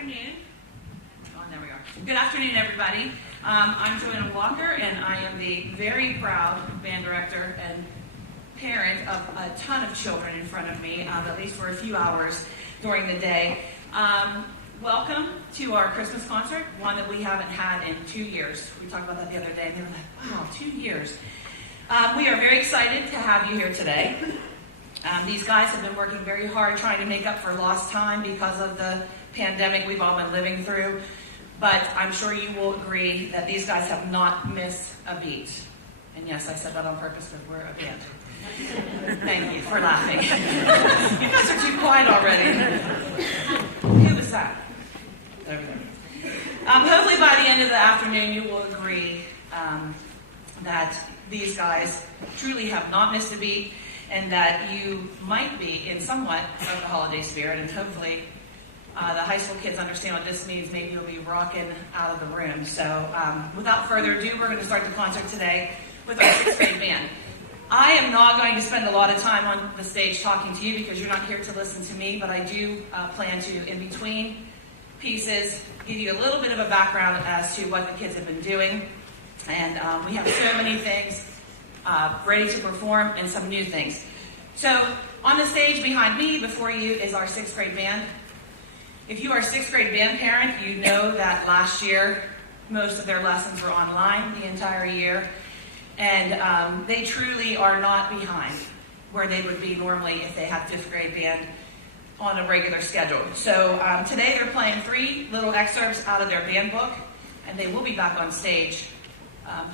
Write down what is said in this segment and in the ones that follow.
afternoon. Oh, there we are. Good afternoon, everybody. I'm Joanna Walker, and I am the very proud band director and parent of a ton of children in front of me, at least for a few hours during the day. Welcome to our Christmas concert, one that we haven't had in 2 years. We talked about that the other day, and they were like, wow, 2 years. We are very excited to have you here today. These guys have been working very hard trying to make up for lost time because of the pandemic we've all been living through. But I'm sure you will agree that these guys have not missed a beat. And yes, I said that on purpose because we're a band. Thank you for laughing. You guys are too quiet already. Who was that? Over there. Hopefully by the end of the afternoon you will agree that these guys truly have not missed a beat, and that you might be in somewhat of the holiday spirit, and hopefully the high school kids understand what this means. Maybe you'll be rocking out of the room. So without further ado, we're going to start the concert today with our sixth grade band. I am not going to spend a lot of time on the stage talking to you because you're not here to listen to me, but I do plan to, in between pieces, give you a little bit of a background as to what the kids have been doing. And we have so many things ready to perform and some new things. So on the stage behind me, before you, is our sixth grade band. If you are a sixth grade band parent, you know that last year most of their lessons were online the entire year. And they truly are not behind where they would be normally if they had fifth grade band on a regular schedule. So today they're playing 3 little excerpts out of their band book, and they will be back on stage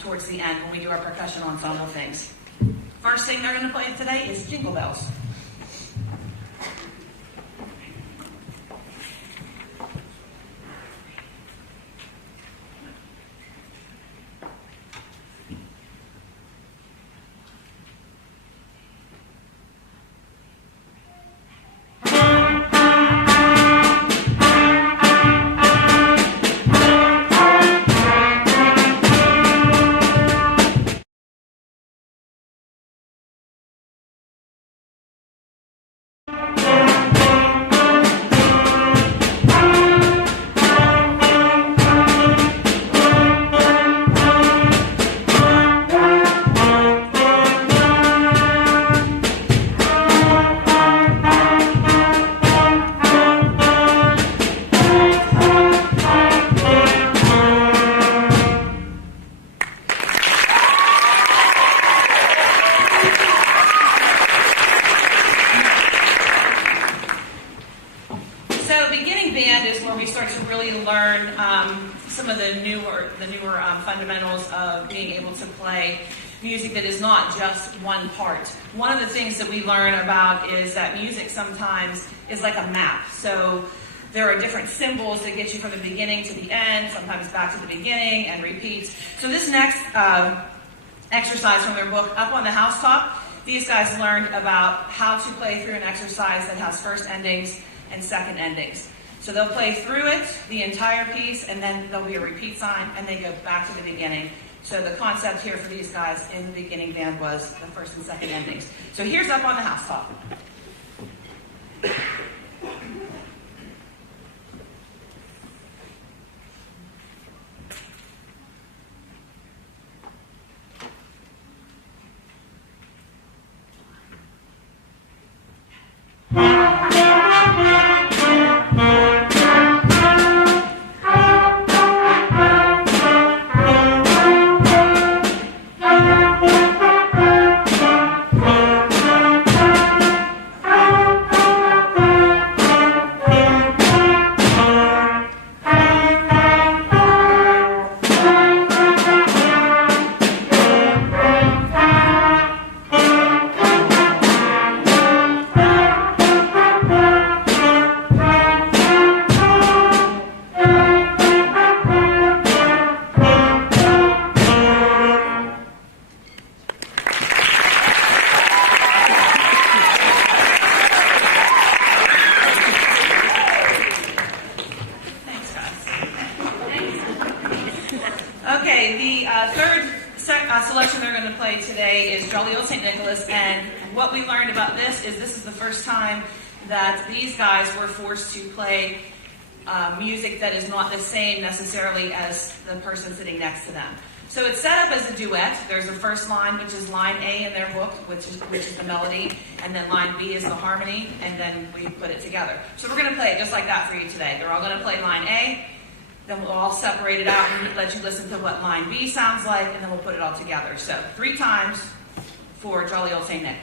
towards the end when we do our percussion ensemble things. First thing they're going to play today is Jingle Bells. some of the newer fundamentals of being able to play music that is not just one part. One of the things that we learn about is that music sometimes is like a map. So there are different symbols that get you from the beginning to the end, sometimes back to the beginning and repeats. So this next exercise from their book, up on the housetop, these guys learned about how to play through an exercise that has first endings and second endings. So they'll play through it, the entire piece, and then there'll be a repeat sign, and they go back to the beginning. So the concept here for these guys in the beginning band was the first and second endings. So here's Up on the Housetop. Selection they're going to play today is Jolly Old St. Nicholas, and what we learned about this is the first time that these guys were forced to play music that is not the same necessarily as the person sitting next to them. So it's set up as a duet. There's a first line, which is line A in their book, which is the melody, and then line B is the harmony, and then we put it together. So we're going to play it just like that for you today. They're all going to play line A, then we'll all separate it out and let you listen to what line B sounds like, and then we'll put it all together. So 3 times for Jolly Old St. Nick.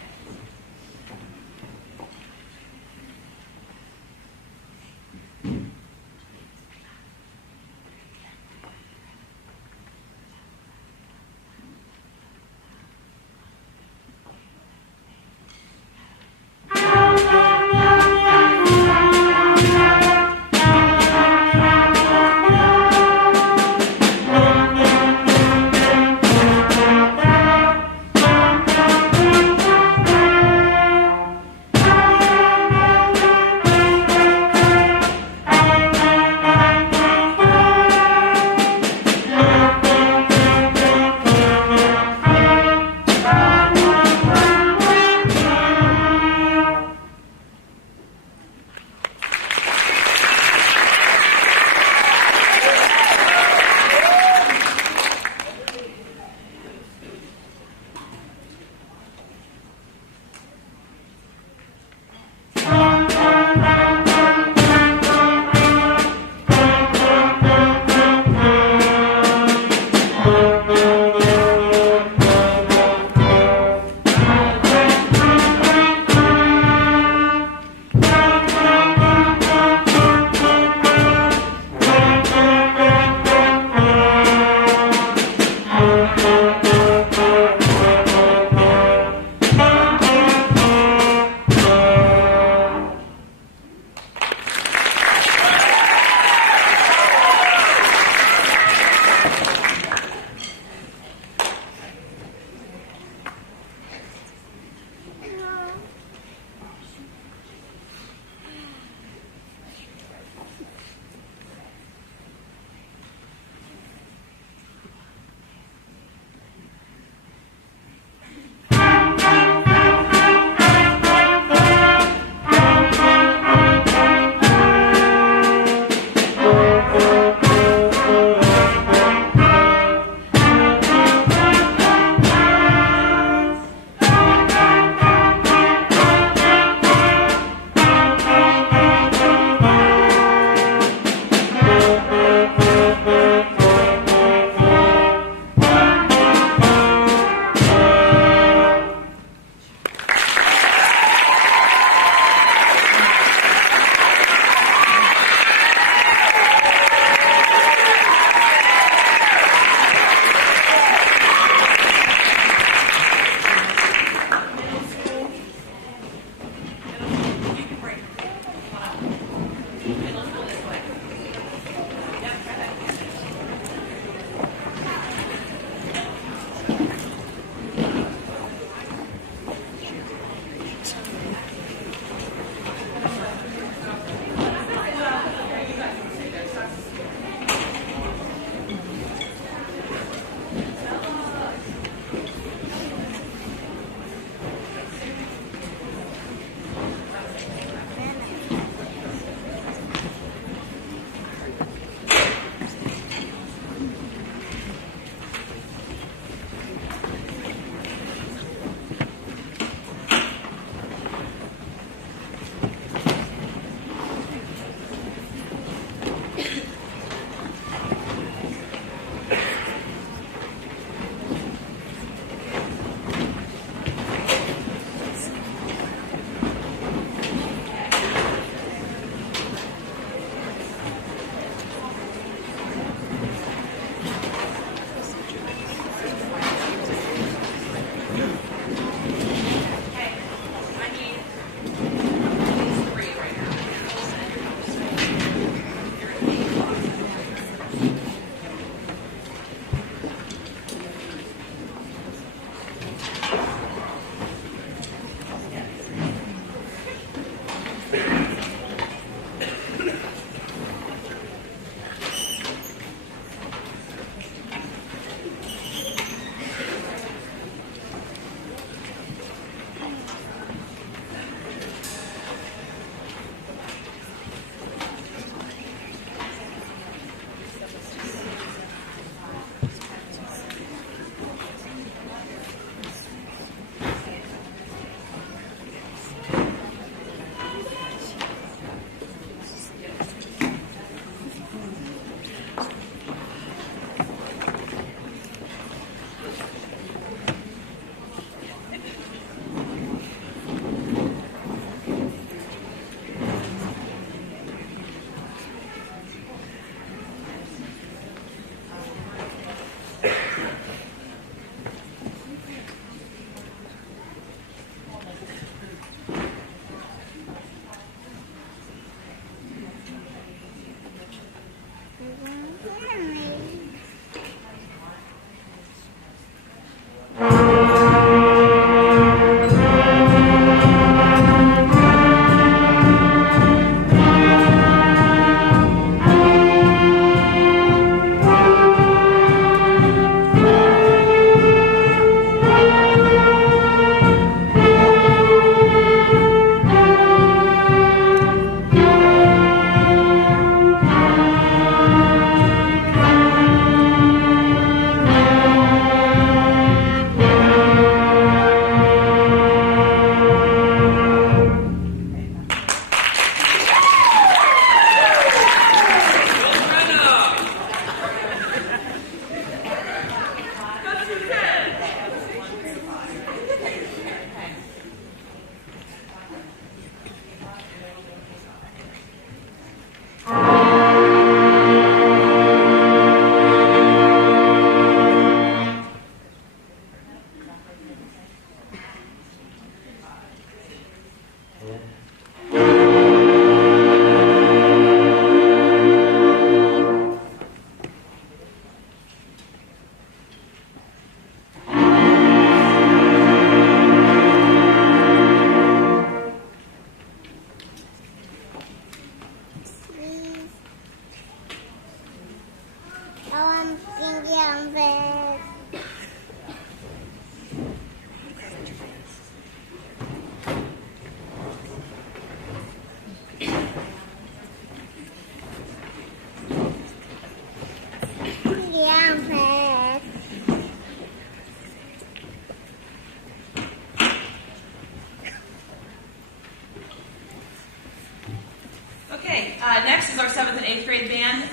Okay, next is our 7th and 8th grade band.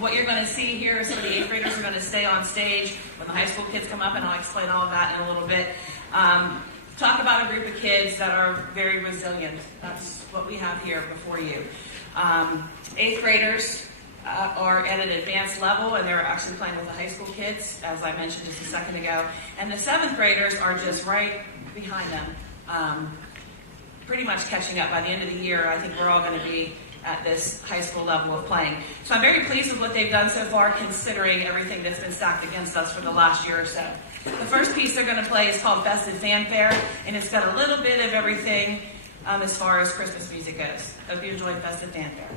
What you're going to see here is some of the 8th graders are going to stay on stage when the high school kids come up, and I'll explain all of that in a little bit. Talk about a group of kids that are very resilient. That's what we have here before you. 8th graders are at an advanced level, and they're actually playing with the high school kids, as I mentioned just a second ago. And the 7th graders are just right behind them, pretty much catching up. By the end of the year, I think we're all going to be at this high school level of playing. So I'm very pleased with what they've done so far, considering everything that's been stacked against us for the last year or so. The first piece they're going to play is called Festive Fanfare, and it's got a little bit of everything as far as Christmas music goes. Hope you enjoy Festive Fanfare.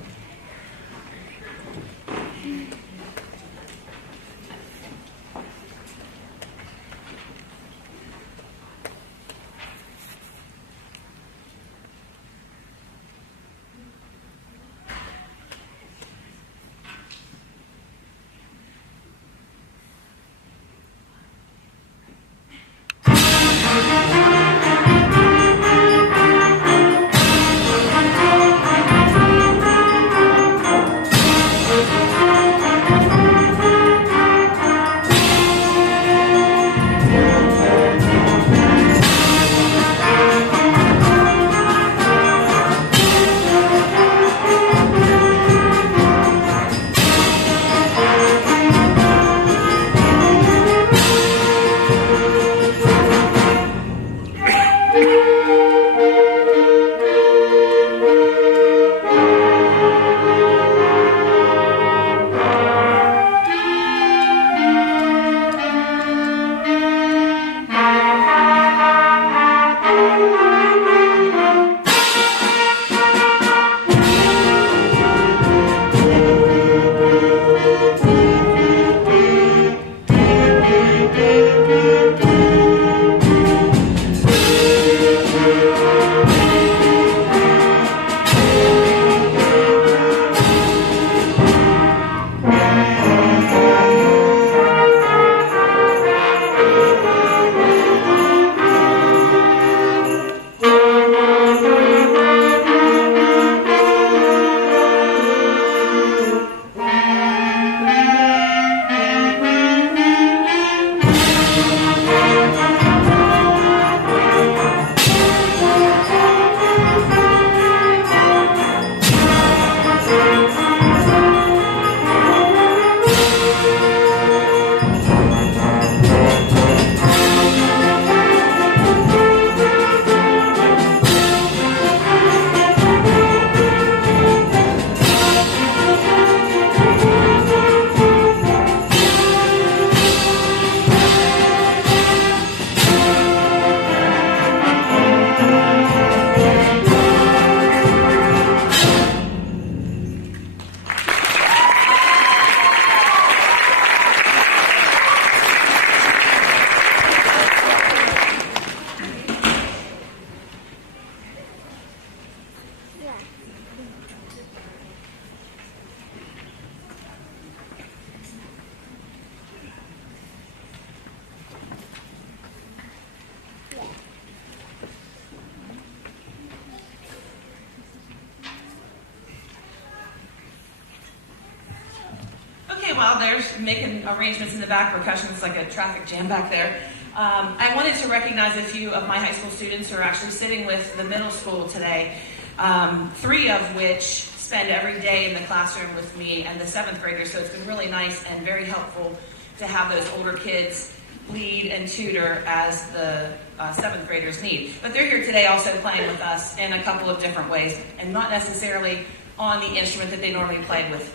While they're making arrangements in the back, percussion is like a traffic jam back there. I wanted to recognize a few of my high school students who are actually sitting with the middle school today, 3 of which spend every day in the classroom with me, and the 7th graders, so it's been really nice and very helpful to have those older kids lead and tutor as the 7th graders need. But they're here today also playing with us in a couple of different ways, and not necessarily on the instrument that they normally played with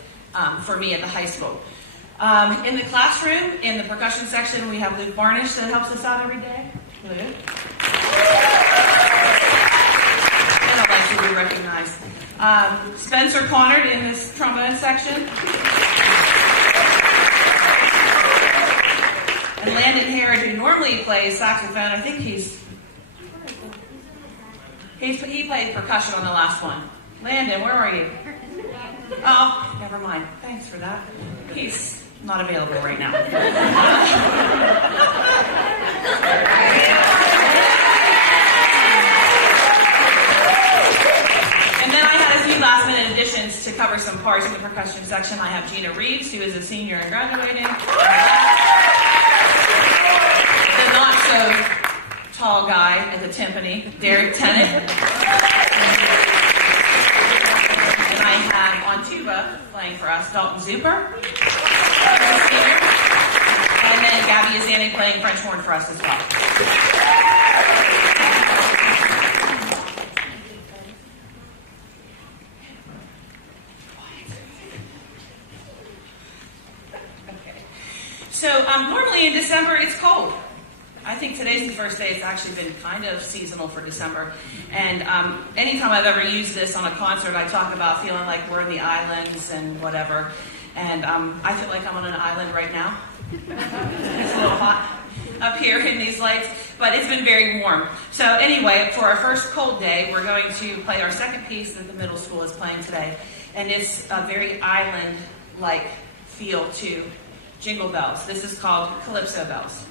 for me at the high school. In the classroom, in the percussion section, we have Luke Varnish that helps us out every day. Luke. And I'd like to be recognized. Spencer Connard in this trombone section. And Landon Herod, who normally plays saxophone, I think he played percussion on the last one. Landon, where are you? Oh, never mind. Thanks for that. He's not available right now. And then I had a few last-minute additions to cover some parts in the percussion section. I have Gina Reeves, who is a senior and graduating. The not-so-tall guy at the timpani, Derek Tennant. And I have on tuba playing for us, Dalton Zuper, senior. And then Gabby Azani playing French horn for us as well. So normally in December it's cold. I think today's the first day it's actually been kind of seasonal for December. And anytime I've ever used this on a concert, I talk about feeling like we're in the islands and whatever. And I feel like I'm on an island right now. It's a little hot up here in these lights, but it's been very warm. So anyway, for our first cold day, we're going to play our second piece that the middle school is playing today. And it's a very island-like feel to Jingle Bells. This is called Calypso Bells.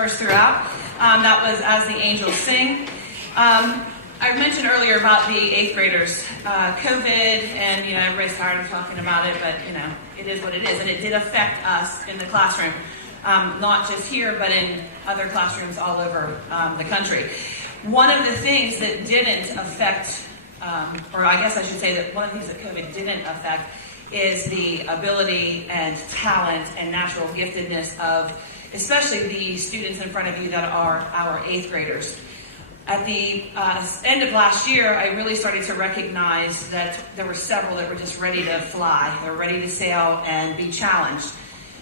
dispersed throughout. That was As the Angels Sing. I mentioned earlier about the 8th graders. COVID, and everybody's tired of talking about it, but it is what it is, and it did affect us in the classroom, not just here, but in other classrooms all over the country. One of the things that didn't affect, or I guess I should say that one of the things that COVID didn't affect is the ability and talent and natural giftedness of especially the students in front of you that are our 8th graders. At the end of last year, I really started to recognize that there were several that were just ready to fly. They were ready to sail and be challenged.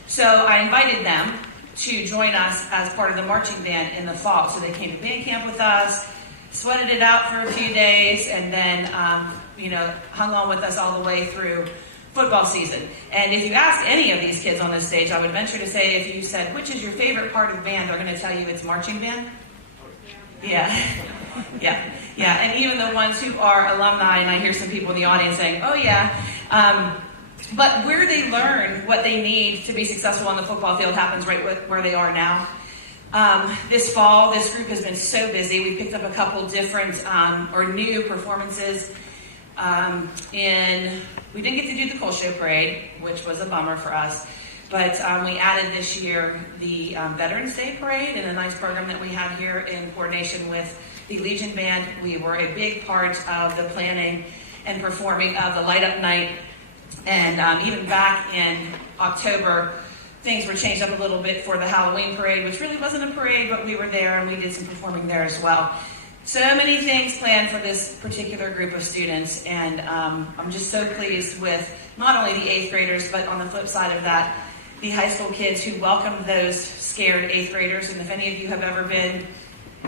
So I invited them to join us as part of the marching band in the fall. So they came to band camp with us, sweated it out for a few days, and then hung on with us all the way through football season. And if you ask any of these kids on this stage, I would venture to say, if you said, which is your favorite part of band, they're going to tell you it's marching band. Yeah. And even the ones who are alumni, and I hear some people in the audience saying, oh yeah. But where they learn what they need to be successful on the football field happens right where they are now. This fall, this group has been so busy. We picked up a couple different or new performances. We didn't get to do the Coal Show Parade, which was a bummer for us. But we added this year the Veterans Day Parade and a nice program that we had here in coordination with the Legion Band. We were a big part of the planning and performing of the Light Up Night. And even back in October, things were changed up a little bit for the Halloween Parade, which really wasn't a parade, but we were there and we did some performing there as well. So many things planned for this particular group of students, and I'm just so pleased with not only the 8th graders, but on the flip side of that, the high school kids who welcomed those scared 8th graders. And if any of you have ever been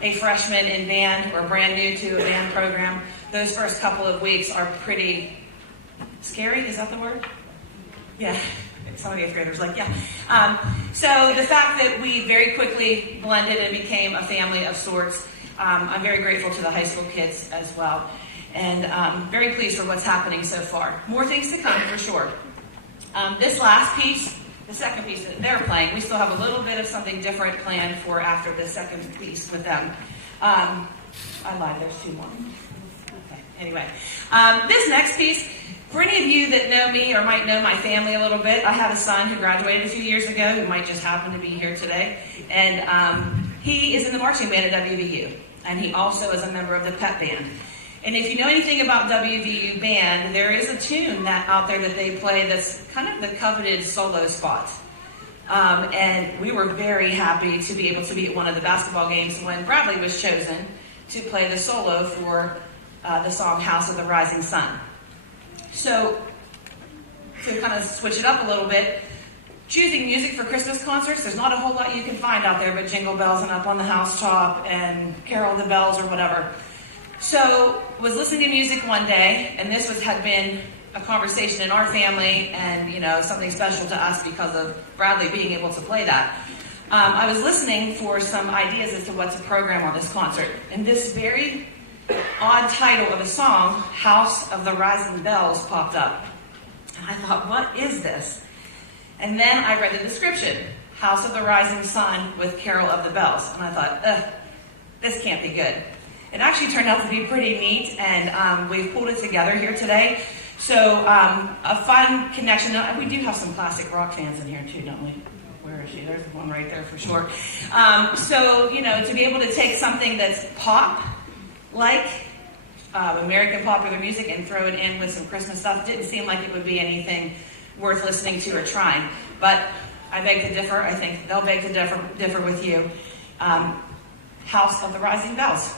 a freshman in band or brand new to a band program, those first couple of weeks are pretty scary. Is that the word? Yeah. Some of the 8th graders like, yeah. So the fact that we very quickly blended and became a family of sorts, I'm very grateful to the high school kids as well. And very pleased for what's happening so far. More things to come for sure. This last piece, the second piece that they're playing, we still have a little bit of something different planned for after the second piece with them. I lied, there's 2 more. Okay, anyway. This next piece, for any of you that know me or might know my family a little bit, I have a son who graduated a few years ago who might just happen to be here today. And he is in the marching band at WVU. And he also is a member of the pep band. And if you know anything about WVU band, there is a tune out there that they play that's kind of the coveted solo spot. And we were very happy to be able to be at one of the basketball games when Bradley was chosen to play the solo for the song House of the Rising Sun. So, to kind of switch it up a little bit, choosing music for Christmas concerts, there's not a whole lot you can find out there but Jingle Bells and Up on the Housetop and Carol of the Bells or whatever. So, was listening to music one day, and this had been a conversation in our family and, something special to us because of Bradley being able to play that. I was listening for some ideas as to what to program on this concert, and this very odd title of a song, House of the Rising Bells, popped up. And I thought, what is this? And then I read the description, House of the Rising Sun with Carol of the Bells. And I thought, this can't be good. It actually turned out to be pretty neat, and we've pulled it together here today. So a fun connection. We do have some classic rock fans in here too, don't we? Where is she? There's one right there for sure. So, to be able to take something that's pop, like American popular music, and throw it in with some Christmas stuff, didn't seem like it would be anything worth listening to or trying. But I beg to differ. I think they'll beg to differ with you. House of the Rising Bells.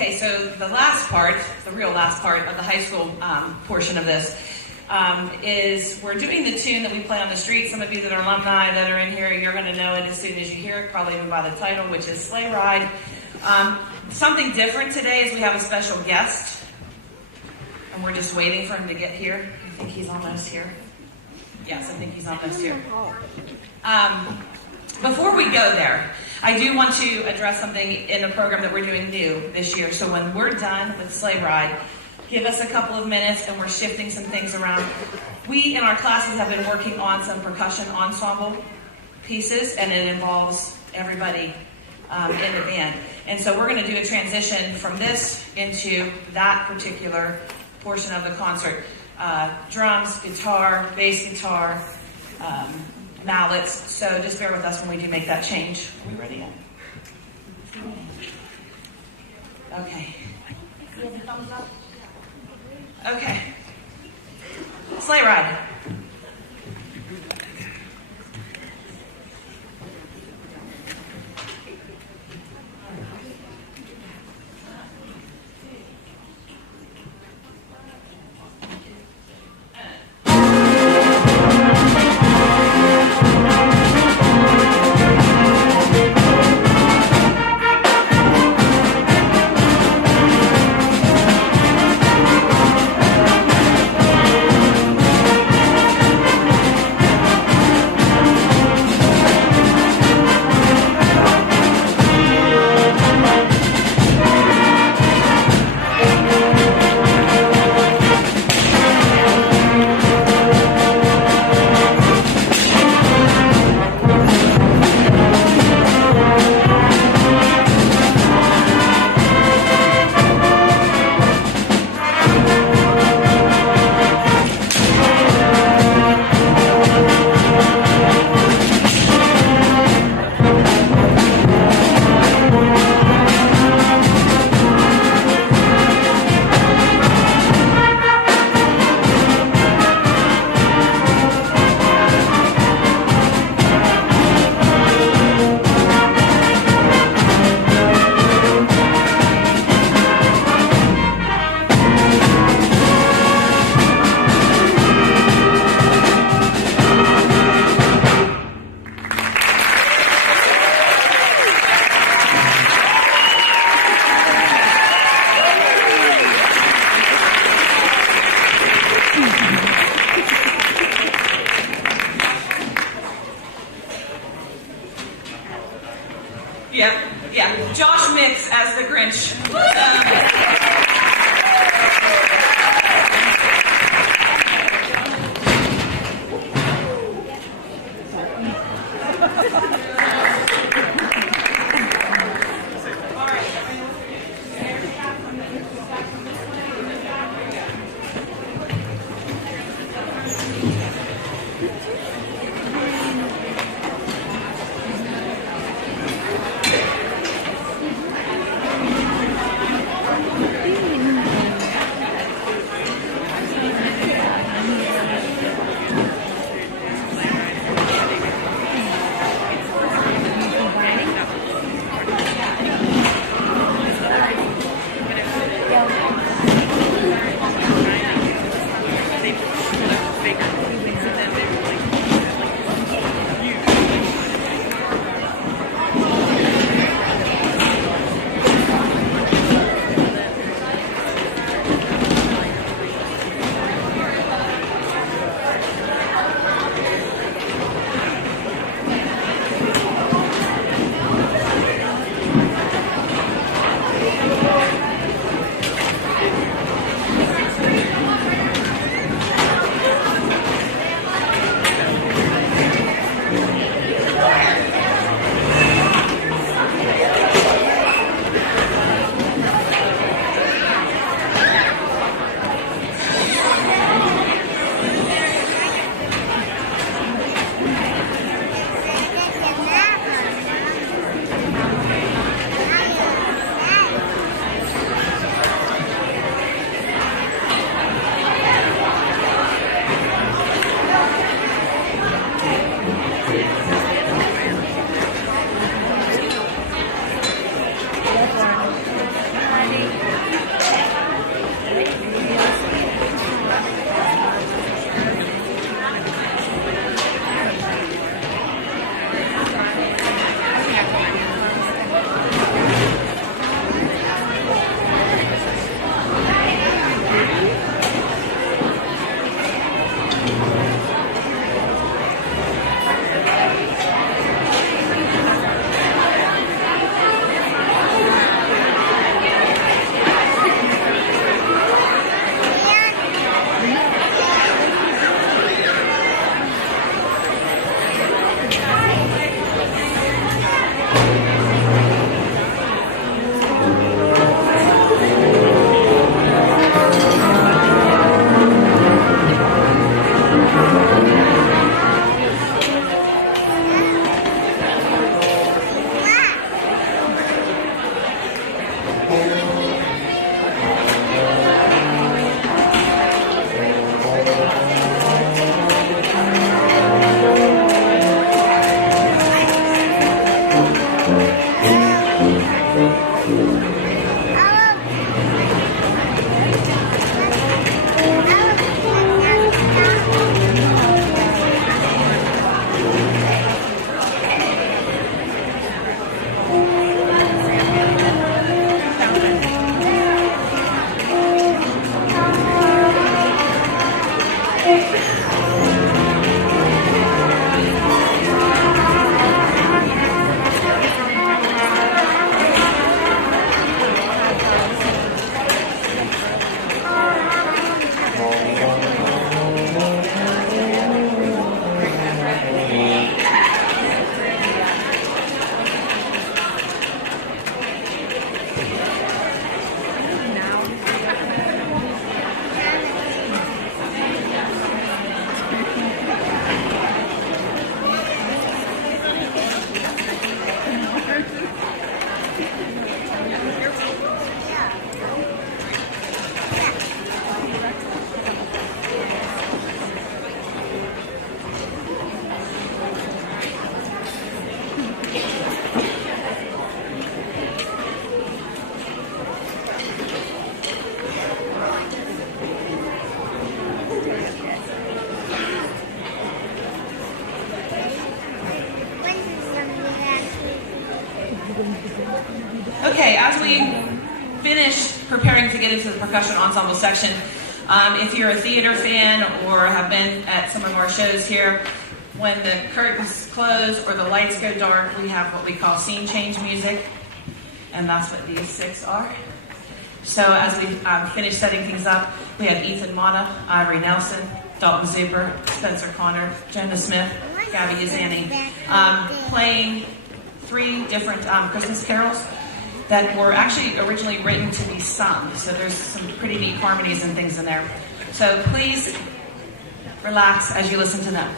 Okay, so the last part, the real last part of the high school portion of this is we're doing the tune that we play on the street. Some of you that are alumni that are in here, you're going to know it as soon as you hear it, probably even by the title, which is Sleigh Ride. Something different today is we have a special guest, and we're just waiting for him to get here. I think he's almost here. Yes, I think he's almost here. Before we go there, I do want to address something in the program that we're doing new this year. So when we're done with Sleigh Ride, give us a couple of minutes and we're shifting some things around. We in our classes have been working on some percussion ensemble pieces, and it involves everybody in the band. And so we're going to do a transition from this into that particular portion of the concert. Drums, guitar, bass guitar, mallets. So just bear with us when we do make that change. Are we ready yet? Okay. Okay. Sleigh Ride. we finish preparing to get into the percussion ensemble section, if you're a theater fan or have been at some of our shows here, when the curtains close or the lights go dark, we have what we call scene change music, and that's what these 6 are. So as we finish setting things up, we have Ethan Mata, Ivory Nelson, Dalton Zuper, Spencer Connor, Jonah Smith, Gabby Yazani, playing 3 different Christmas carols that were actually originally written to be sung. So there's some pretty neat harmonies and things in there. So please relax as you listen to them.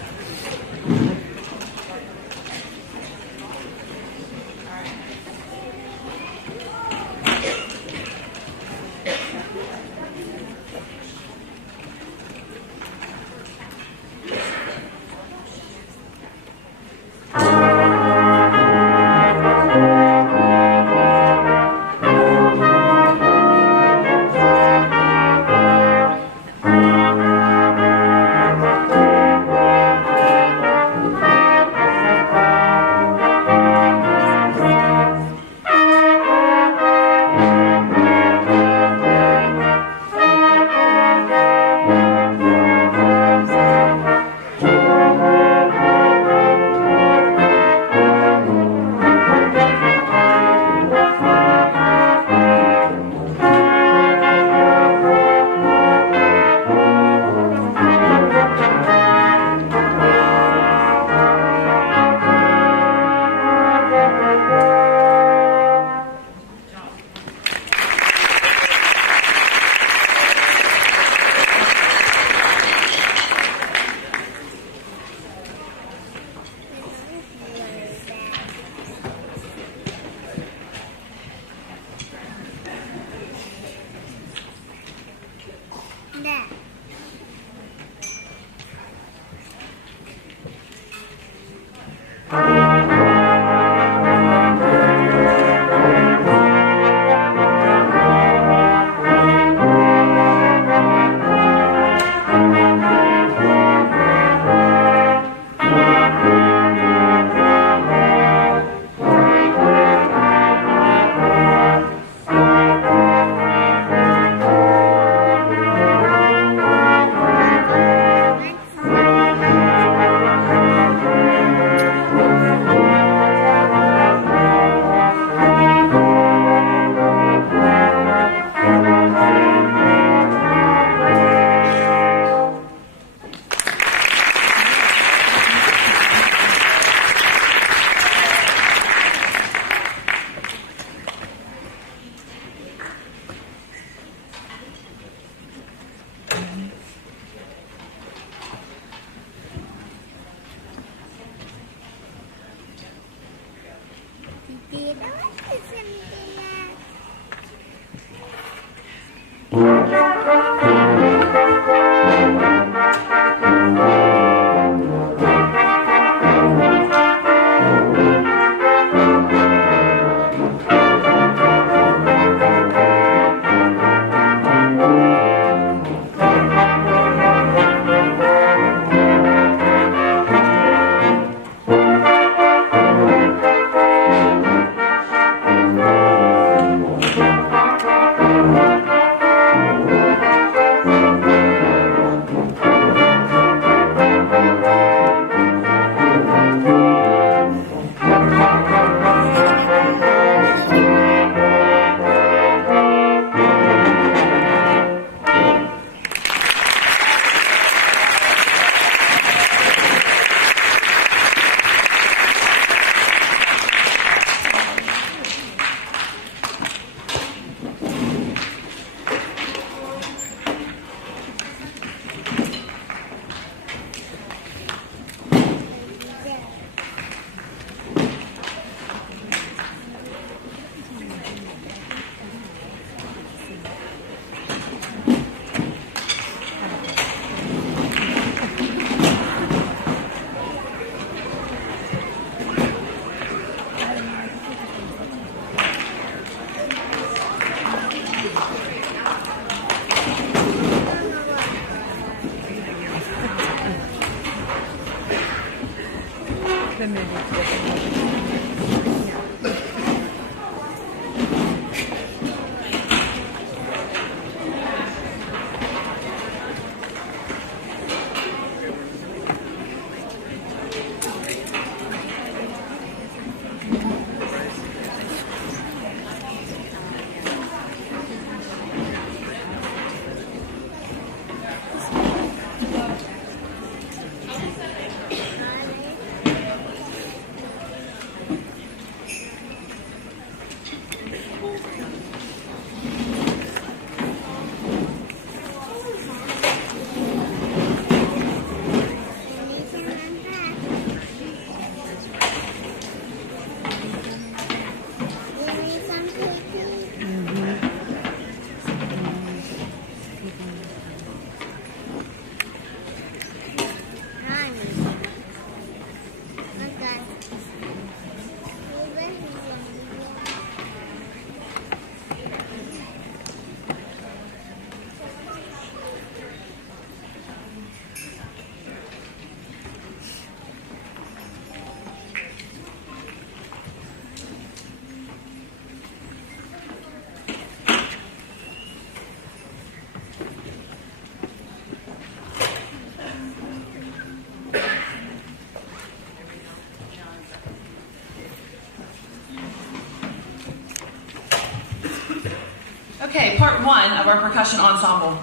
Okay, part one of our percussion ensemble.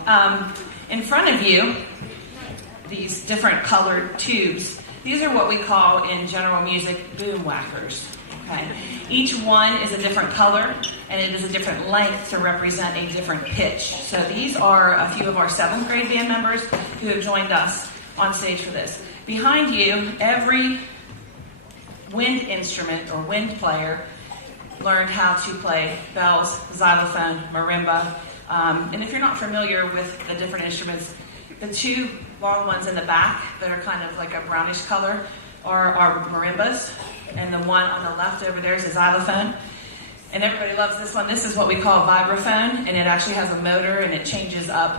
In front of you, these different colored tubes. These are what we call in general music boom whackers. Okay, each one is a different color and it is a different length to represent a different pitch. So these are a few of our 7th grade band members who have joined us on stage for this. Behind you, every wind instrument or wind player learned how to play bells, xylophone, marimba. And if you're not familiar with the different instruments, the 2 long ones in the back that are kind of like a brownish color are marimbas, and the one on the left over there is a xylophone. And everybody loves this one. This is what we call a vibraphone, and it actually has a motor, and it changes up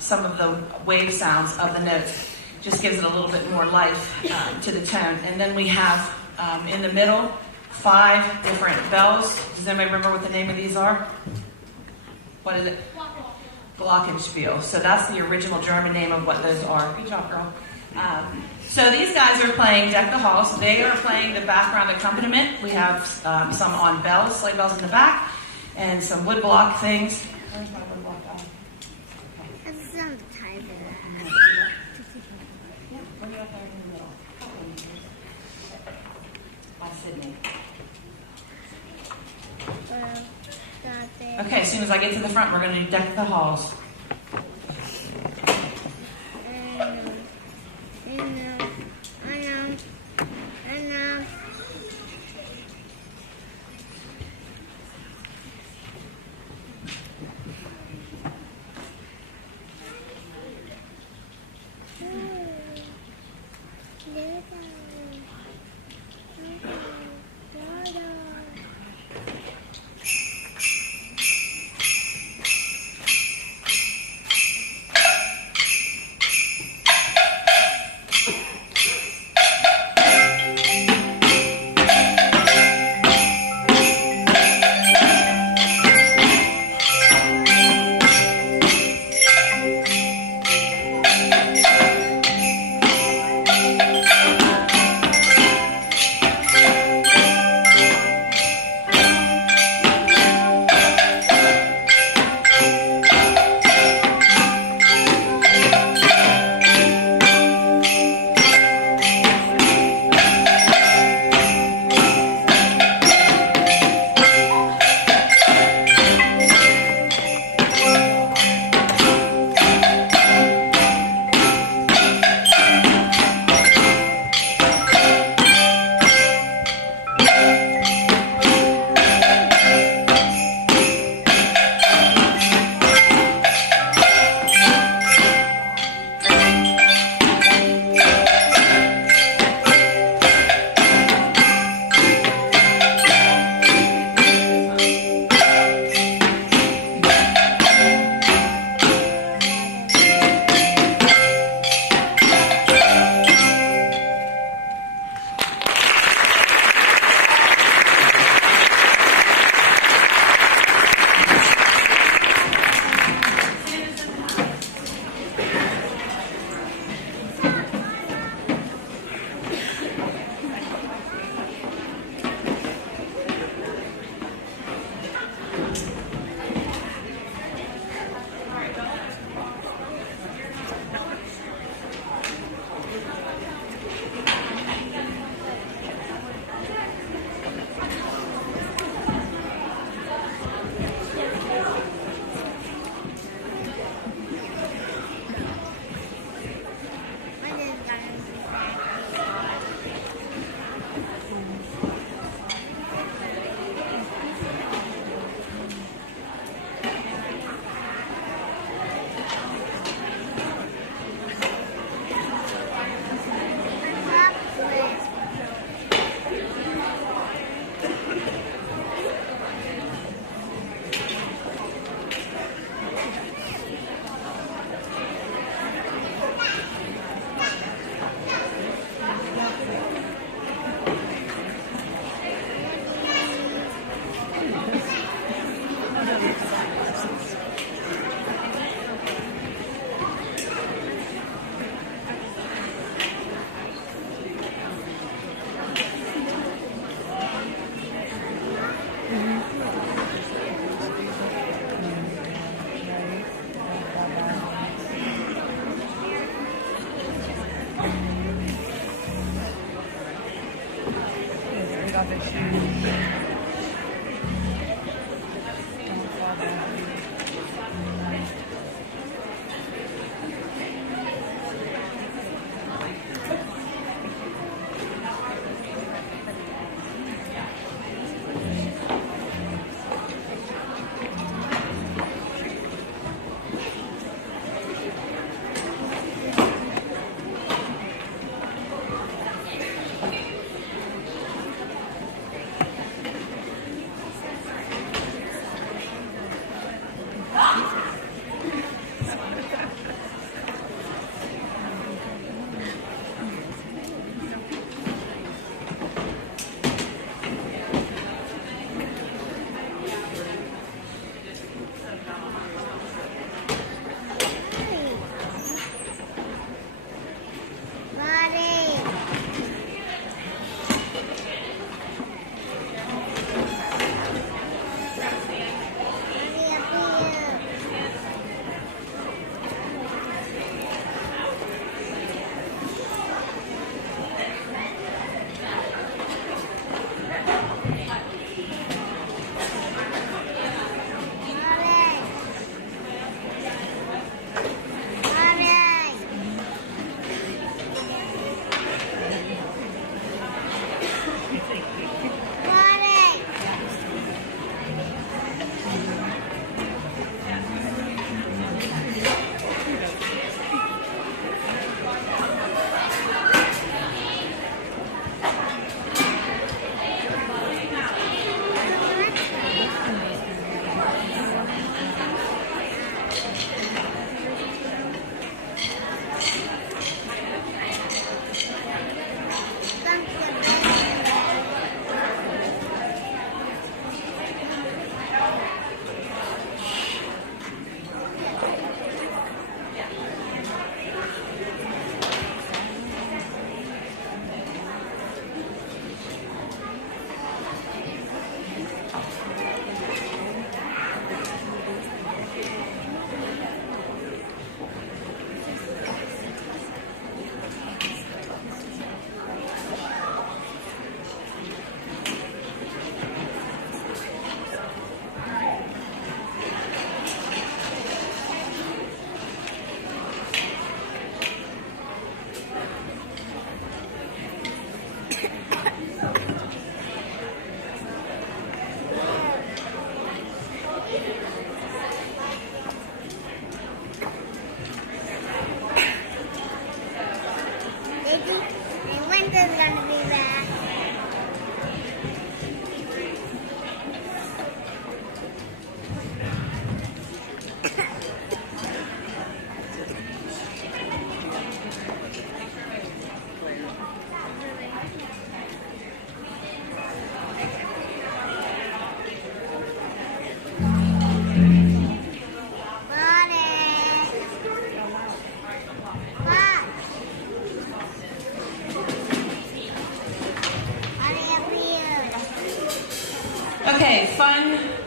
some of the wave sounds of the notes. Just gives it a little bit more life to the tone. And then we have in the middle 5 different bells. Does anybody remember what the name of these are? What is it? Glockenspiel. So that's the original German name of what those are. Good job, girl. So these guys are playing Deck the Halls. They are playing the background accompaniment. We have some on bells, sleigh bells in the back, and some woodblock things. Where's my woodblock dog? Okay. It's on the tiger. Yeah, bring it up there in the middle. By Sydney. Okay, as soon as I get to the front, we're going to do Deck the Halls. I know.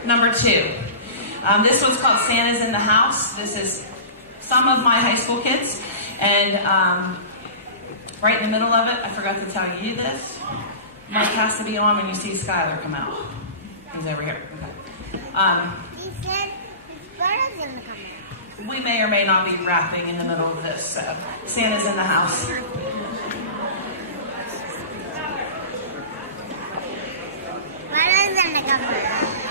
number 2. This one's called Santa's in the House. This is some of my high school kids. And right in the middle of it, I forgot to tell you this. Mike has to be on when you see Skylar come out. He's over here. Okay. He said his brother's gonna come out. We may or may not be rapping in the middle of this. So Santa's in the house. Brother's gonna come out.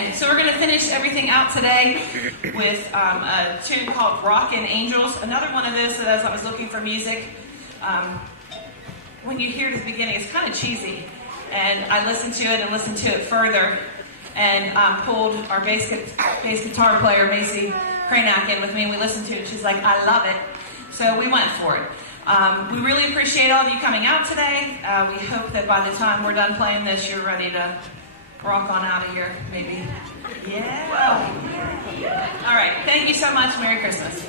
Okay, so we're going to finish everything out today with a tune called Rockin' Angels. Another one of those that as I was looking for music, when you hear it at the beginning, it's kind of cheesy. And I listened to it and listened to it further and pulled our bass guitar player, Macy Cranack, in with me, and we listened to it. She's like, I love it. So we went for it. We really appreciate all of you coming out today. We hope that by the time we're done playing this, you're ready to rock on out of here, maybe. Yeah. All right. Thank you so much. Merry Christmas.